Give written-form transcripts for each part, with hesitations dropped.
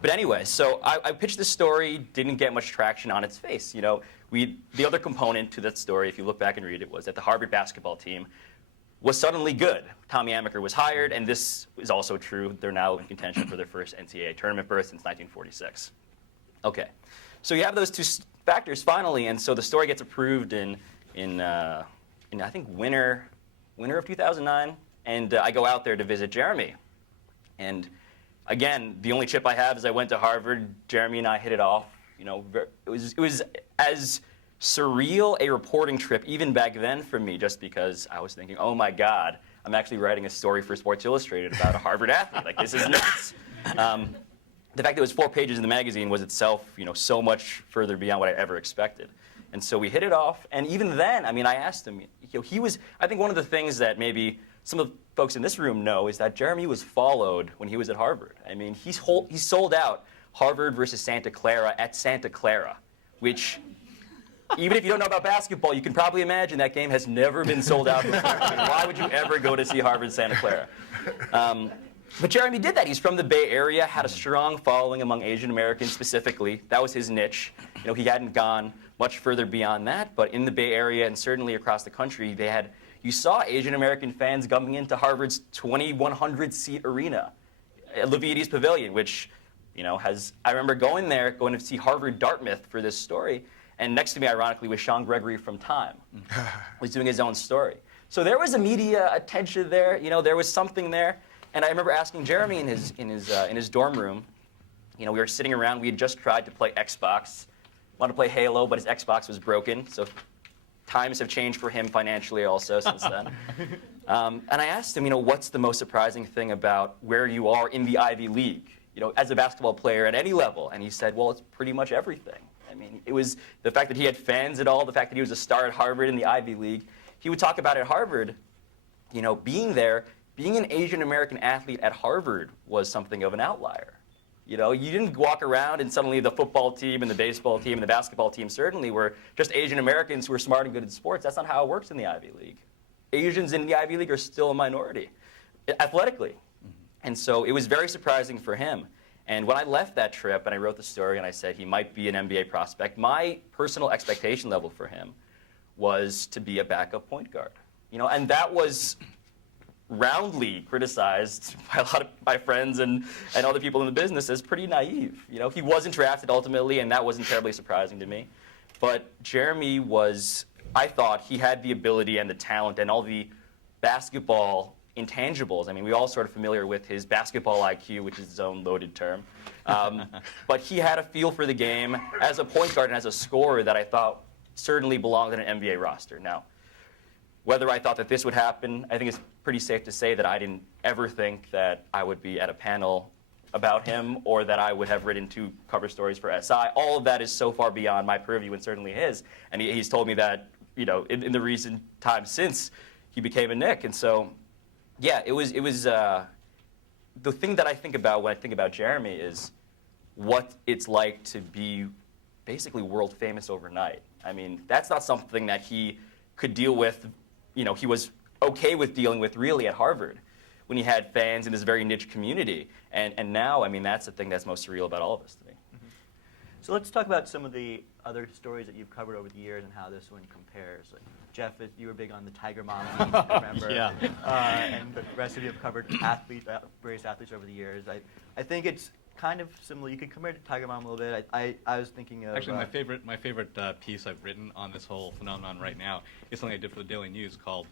But anyway, so I pitched this story, didn't get much traction on its face. The other component to that story, if you look back and read it, was that the Harvard basketball team was suddenly good. Tommy Amaker was hired, and this is also true. They're now in contention for their first NCAA tournament berth since 1946. Okay, so you have those two factors finally, and so the story gets approved in I think winter of 2009, and I go out there to visit Jeremy, and again, the only chip I have is I went to Harvard. Jeremy and I hit it off. It was as surreal a reporting trip even back then for me, just because I was thinking, oh my God, I'm actually writing a story for Sports Illustrated about a Harvard athlete. Like, this is nuts. The fact that it was 4 pages in the magazine was itself, so much further beyond what I ever expected. And so we hit it off. And even then, I asked him, he was, I think one of the things that maybe some of the folks in this room know is that Jeremy was followed when he was at Harvard. He sold out Harvard versus Santa Clara at Santa Clara, which, even if you don't know about basketball, you can probably imagine that game has never been sold out before. Why would you ever go to see Harvard Santa Clara? But Jeremy did that. He's from the Bay Area, had a strong following among Asian Americans specifically. That was his niche. He hadn't gone much further beyond that, but in the Bay Area and certainly across the country, you saw Asian American fans coming into Harvard's 2,100-seat arena, Levites Pavilion, which, I remember going to see Harvard Dartmouth for this story, and next to me, ironically, was Sean Gregory from Time. Was doing his own story. So there was a media attention there. There was something there. And I remember asking Jeremy in his dorm room. We were sitting around. We had just tried to play Xbox. Wanted to play Halo, but his Xbox was broken. So times have changed for him financially also since then. And I asked him, what's the most surprising thing about where you are in the Ivy League, as a basketball player at any level? And he said, well, it's pretty much everything. It was the fact that he had fans at all, the fact that he was a star at Harvard in the Ivy League. He would talk about at Harvard, being there, being an Asian American athlete at Harvard was something of an outlier. You didn't walk around and suddenly the football team and the baseball team and the basketball team certainly were just Asian Americans who were smart and good at sports. That's not how it works in the Ivy League. Asians in the Ivy League are still a minority, athletically. And so it was very surprising for him. And when I left that trip and I wrote the story and I said he might be an NBA prospect, my personal expectation level for him was to be a backup point guard. And that was roundly criticized by a lot of my friends and other people in the business as pretty naive. He wasn't drafted ultimately, and that wasn't terribly surprising to me. But Jeremy was, I thought, he had the ability and the talent and all the basketball intangibles. We all sort of familiar with his basketball IQ, which is his own loaded term. But he had a feel for the game as a point guard and as a scorer that I thought certainly belonged on an NBA roster. Now, whether I thought that this would happen, I think it's pretty safe to say that I didn't ever think that I would be at a panel about him or that I would have written 2 cover stories for SI. All of that is so far beyond my purview and certainly his. And he's told me that, in the recent time since he became a Knick. And so, yeah, it was the thing that I think about when I think about Jeremy is what it's like to be basically world famous overnight. That's not something that he could deal with. He was okay with dealing with really at Harvard when he had fans in this very niche community. And now, that's the thing that's most surreal about all of us to me. Mm-hmm. So let's talk about some of the other stories that you've covered over the years and how this one compares. Like, Jeff, you were big on the Tiger Mom, I remember. Yeah. And the rest of you have covered various athletes over the years. I think it's kind of similar. You could compare it to Tiger Mom a little bit. I was thinking of... Actually, my favorite piece I've written on this whole phenomenon right now is something I did for the Daily News called,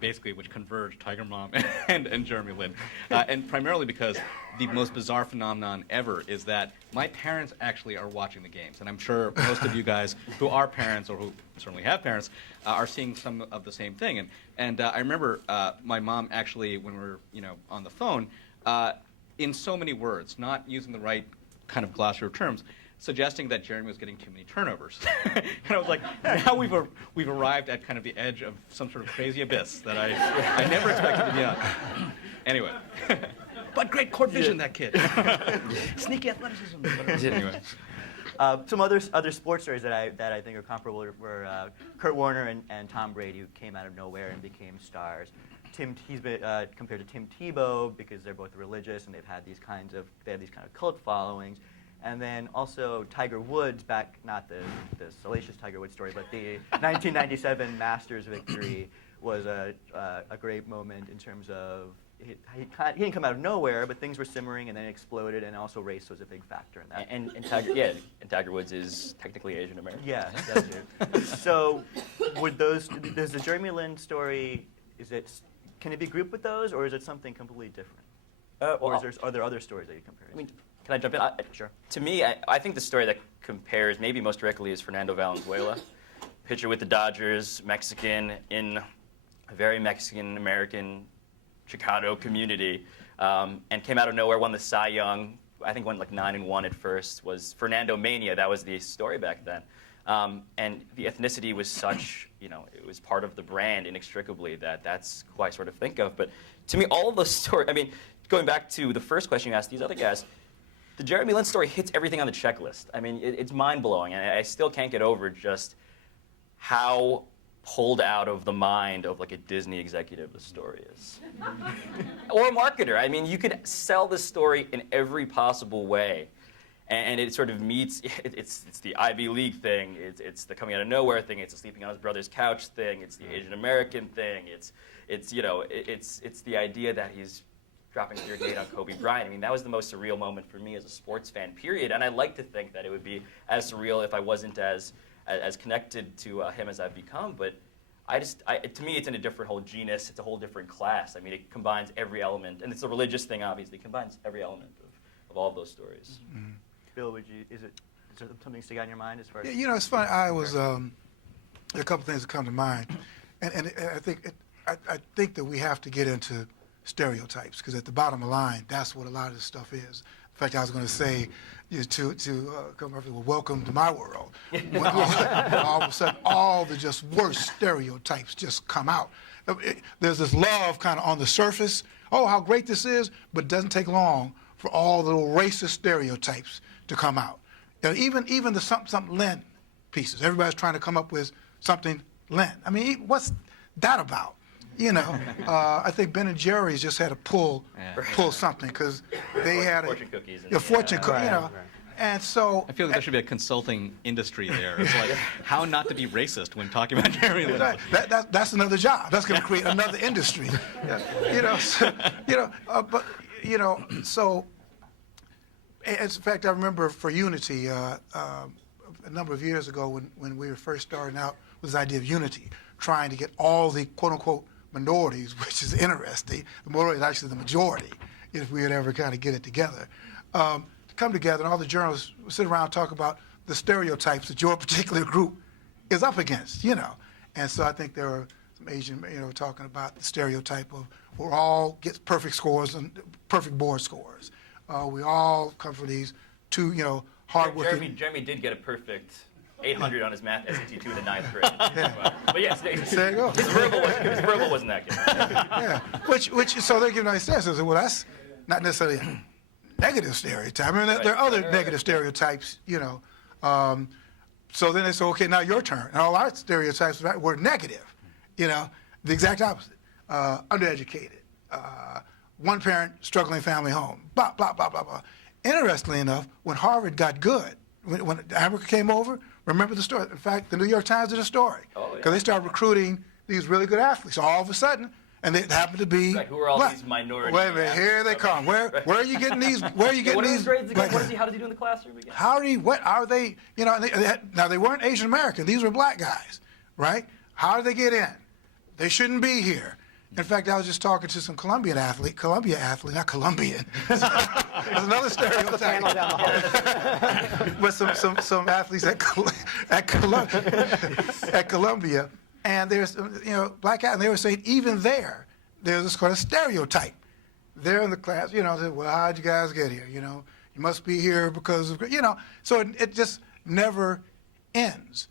basically which converged Tiger Mom and Jeremy Lin. And primarily because the most bizarre phenomenon ever is that my parents actually are watching the games. And I'm sure most of you guys who are parents or who certainly have parents are seeing some of the same thing. And I remember my mom actually, when we were on the phone, in so many words, not using the right kind of glossary of terms, suggesting that Jeremy was getting too many turnovers. And I was like, now we've arrived at kind of the edge of some sort of crazy abyss that I never expected to be on. Anyway. But great court vision, that kid. Sneaky athleticism. Anyway. Some other sports stories that I think are comparable were Kurt Warner and Tom Brady, who came out of nowhere and became stars, he's been compared to Tim Tebow because they're both religious and they have these kind of cult followings. And then also Tiger Woods, not the salacious Tiger Woods story, but the 1997 Masters victory was a great moment in terms of he didn't come out of nowhere, but things were simmering and then it exploded, and also race was a big factor in that. And Tiger Woods is technically Asian American. Yeah, that's true. So, does the Jeremy Lin story, can it be grouped with those, or is it something completely different? Or are there other stories that you compare? I mean, can I jump in? Sure. To me, I think the story that compares maybe most directly is Fernando Valenzuela, pitcher with the Dodgers, Mexican in a very Mexican-American Chicano community, and came out of nowhere, won the Cy Young. I think went like 9-1 at first. Was Fernando Mania? That was the story back then. And the ethnicity was such, it was part of the brand inextricably that's who I sort of think of. But to me, all of those stories, I mean, going back to the first question you asked these other guys, the Jeremy Lin story hits everything on the checklist. I mean, it's mind-blowing, and I still can't get over just how pulled out of the mind of like a Disney executive the story is. Or a marketer. I mean, you could sell this story in every possible way. And it sort of meets, it's the Ivy League thing, it's the coming out of nowhere thing, it's the sleeping on his brother's couch thing, it's the Asian American thing, it's the idea that he's dropping your date on Kobe Bryant. I mean, that was the most surreal moment for me as a sports fan, period. And I'd like to think that it would be as surreal if I wasn't as connected to him as I've become. But to me, it's in a different whole genus. It's a whole different class. I mean, it combines every element, and it's a religious thing, obviously. It combines every element of all of those stories. Mm-hmm. Bill, is there something stick out in your mind as far as? Yeah, it's funny. There are a couple things that come to mind, and I think that we have to get into stereotypes, because at the bottom of the line, that's what a lot of this stuff is. In fact, I was going to say to come up with, well, welcome to my world. When all of a sudden, all the just worst stereotypes just come out. There's this love kind of on the surface, oh, how great this is, but it doesn't take long for all the little racist stereotypes to come out. Even the something Lin pieces, everybody's trying to come up with something Lin. I mean, what's that about? I think Ben and Jerry's just had to pull something, because they had fortune cookies. Fortune cookies, And so I feel like there should be a consulting industry there. It's like how not to be racist when talking about Jeremy Lin. That's another job. That's going to create another industry. So in fact, I remember for Unity a number of years ago when we were first starting out with this idea of unity, trying to get all the quote-unquote minorities, which is interesting. The minority is actually the majority, if we would ever kind of get it together. To come together, and all the journalists would sit around and talk about the stereotypes that your particular group is up against, And so I think there were some Asian, talking about the stereotype of we all get perfect scores and perfect board scores. We all come from these two, hardworking. Jeremy did get a perfect 800 on his math SAT 2 in the 9th grade. Yeah. But yes, There you go. his verbal wasn't that good. Yeah. Which so they're giving nice sense. I said, well, that's not necessarily a negative stereotype. I mean, there are other negative stereotypes, So then they say, okay, now your turn. And all our stereotypes were negative, the exact opposite. Undereducated, one parent, struggling family home, blah, blah, blah, blah, blah. Interestingly enough, when Harvard got good, when America came over, remember the story. In fact, the New York Times did a story. Because they started recruiting these really good athletes. All of a sudden, and they happened to be who are all black. these minority Wait a minute, here they come. Where are you getting these? Where are you getting what are these? his grades again? black- How does he do in the classroom again? What are they? Now they weren't Asian American. These were black guys, right? How did they get in? They shouldn't be here. In fact, I was just talking to some Columbia athlete, not Colombian. There's another stereotype. But some athletes at Columbia, and there's black athletes, and they were saying even there's this kind of stereotype. They're in the class, they say, well, how'd you guys get here? You must be here because of, so it just never ends.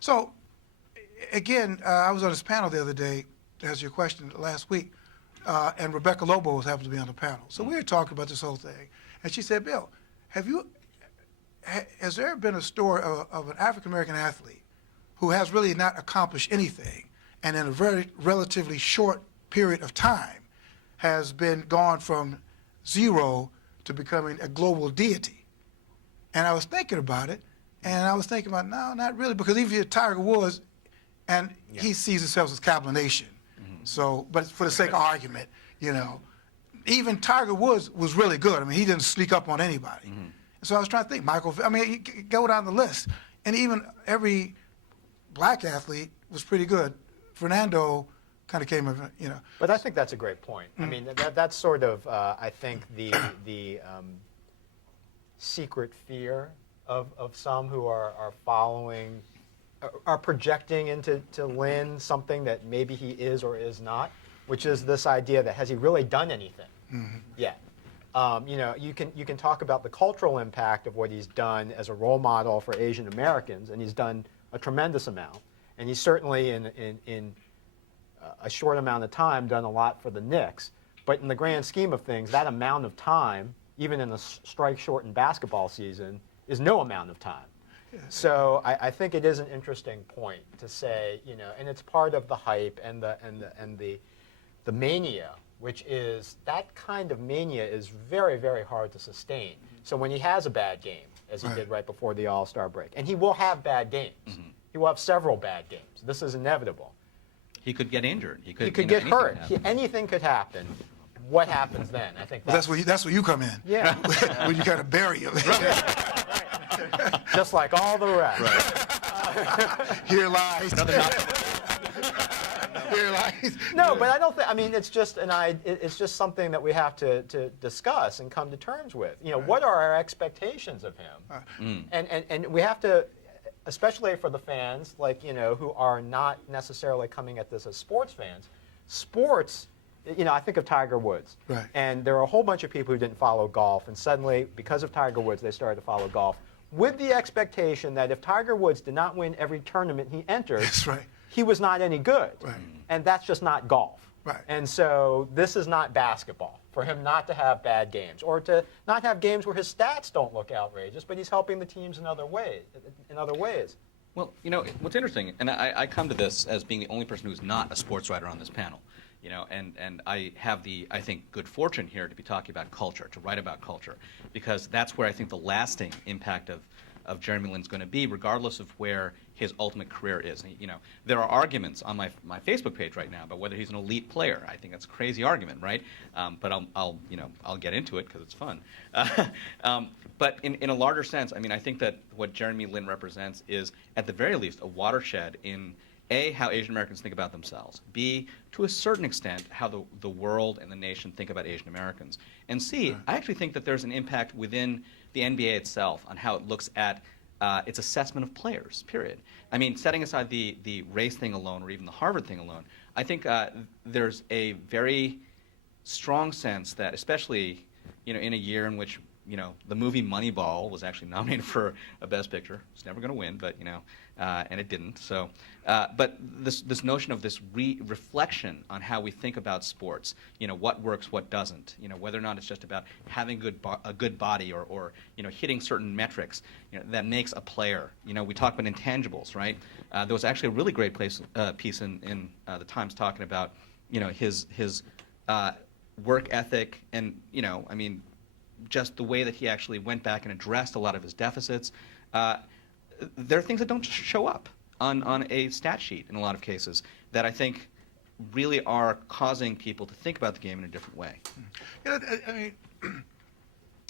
So. Again, I was on this panel the other day, to answer your question last week, and Rebecca Lobo happened to be on the panel. So we were talking about this whole thing, and she said, Bill, has there been a story of an African-American athlete who has really not accomplished anything and in a very relatively short period of time has been gone from zero to becoming a global deity. And I was thinking about it, and I was thinking about, no, not really, because even if Tiger Woods, and he sees himself as Kaplan Nation, so, but for the sake of argument, you know, even Tiger Woods was really good. I mean, he didn't sneak up on anybody. So I was trying to think, I mean, you go down the list, and even every black athlete was pretty good. Fernando kind of came, you know. But I think that's a great point. I mean, that's sort of, I think, the secret fear of some who are following, are projecting into Lin something that maybe he is or is not, which is this idea that has he really done anything yet? You know, you can talk about the cultural impact of what he's done as a role model for Asian Americans, and he's done a tremendous amount. And he's certainly in a short amount of time done a lot for the Knicks. But in the grand scheme of things, that amount of time, even in a strike-shortened basketball season, is no amount of time. So I think it is an interesting point to say, you know, and it's part of the hype and the mania, which is that kind of mania is very, very hard to sustain. So when he has a bad game, as he did right before the All-Star break, and he will have bad games. He will have several bad games. This is inevitable. He could get injured. He could get hurt. Anything could happen. What happens then? I think that's where you come in. Yeah. When you kind of bury him. Just like all the rest. Here lies. Here lies. No, but I don't think. I mean, it's just it's just something that we have to discuss and come to terms with. You know, what are our expectations of him? And we have to, especially for the fans, like, you know, who are not necessarily coming at this as sports fans. Sports, you know, I think of Tiger Woods. Right. And there are a whole bunch of people who didn't follow golf, and suddenly, because of Tiger Woods, they started to follow golf, with the expectation that if Tiger Woods did not win every tournament he entered, That's right. he was not any good. Right. And that's just not golf. Right. And so this is not basketball, for him not to have bad games, or to not have games where his stats don't look outrageous, but he's helping the teams in other ways. Well, you know, what's interesting, and I come to this as being the only person who's not a sports writer on this panel, you know, and I have the, I think, good fortune here to be talking about culture, to write about culture, because that's where I think the lasting impact of Jeremy Lin's going to be, regardless of where his ultimate career is. And, you know, there are arguments on my Facebook page right now about whether he's an elite player. I think that's a crazy argument, right? But I'll get into it because it's fun. But in a larger sense, I mean, I think that what Jeremy Lin represents is, at the very least, a watershed in A, how Asian Americans think about themselves, B, to a certain extent, how the world and the nation think about Asian Americans, and C, I actually think that there's an impact within the NBA itself on how it looks at its assessment of players, period. I mean, setting aside the race thing alone, or even the Harvard thing alone, I think there's a very strong sense that, especially, you know, in a year in which, you know, the movie Moneyball was actually nominated for a Best Picture. It's never going to win, but, you know, and it didn't. So, but this notion of this reflection on how we think about sports, you know, what works, what doesn't, you know, whether or not it's just about having a good body or you know, hitting certain metrics, you know, that makes a player. You know, we talk about intangibles, right? There was actually a really great piece in the Times talking about, you know, his work ethic and, you know, I mean, just the way that he actually went back and addressed a lot of his deficits. There are things that don't show up on a stat sheet in a lot of cases that I think really are causing people to think about the game in a different way. You know, I mean,